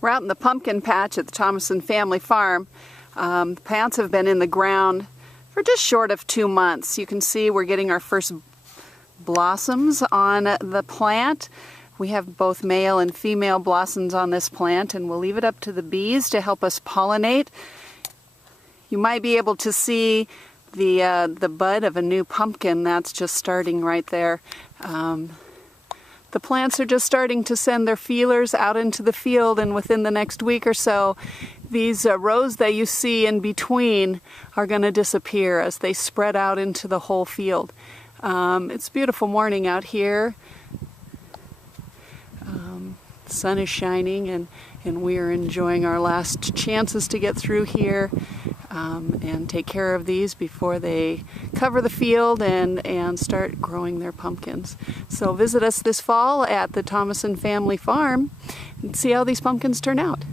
We're out in the pumpkin patch at the Thomasson family farm. The plants have been in the ground for just short of 2 months. You can see we're getting our first blossoms on the plant. We have both male and female blossoms on this plant, and we'll leave it up to the bees to help us pollinate. You might be able to see the bud of a new pumpkin that's just starting right there. The plants are just starting to send their feelers out into the field, and within the next week or so, these rows that you see in between are going to disappear as they spread out into the whole field. It's a beautiful morning out here. The sun is shining, and we are enjoying our last chances to get through here and take care of these before they cover the field and start growing their pumpkins. So visit us this fall at the Thomasson family farm and see how these pumpkins turn out.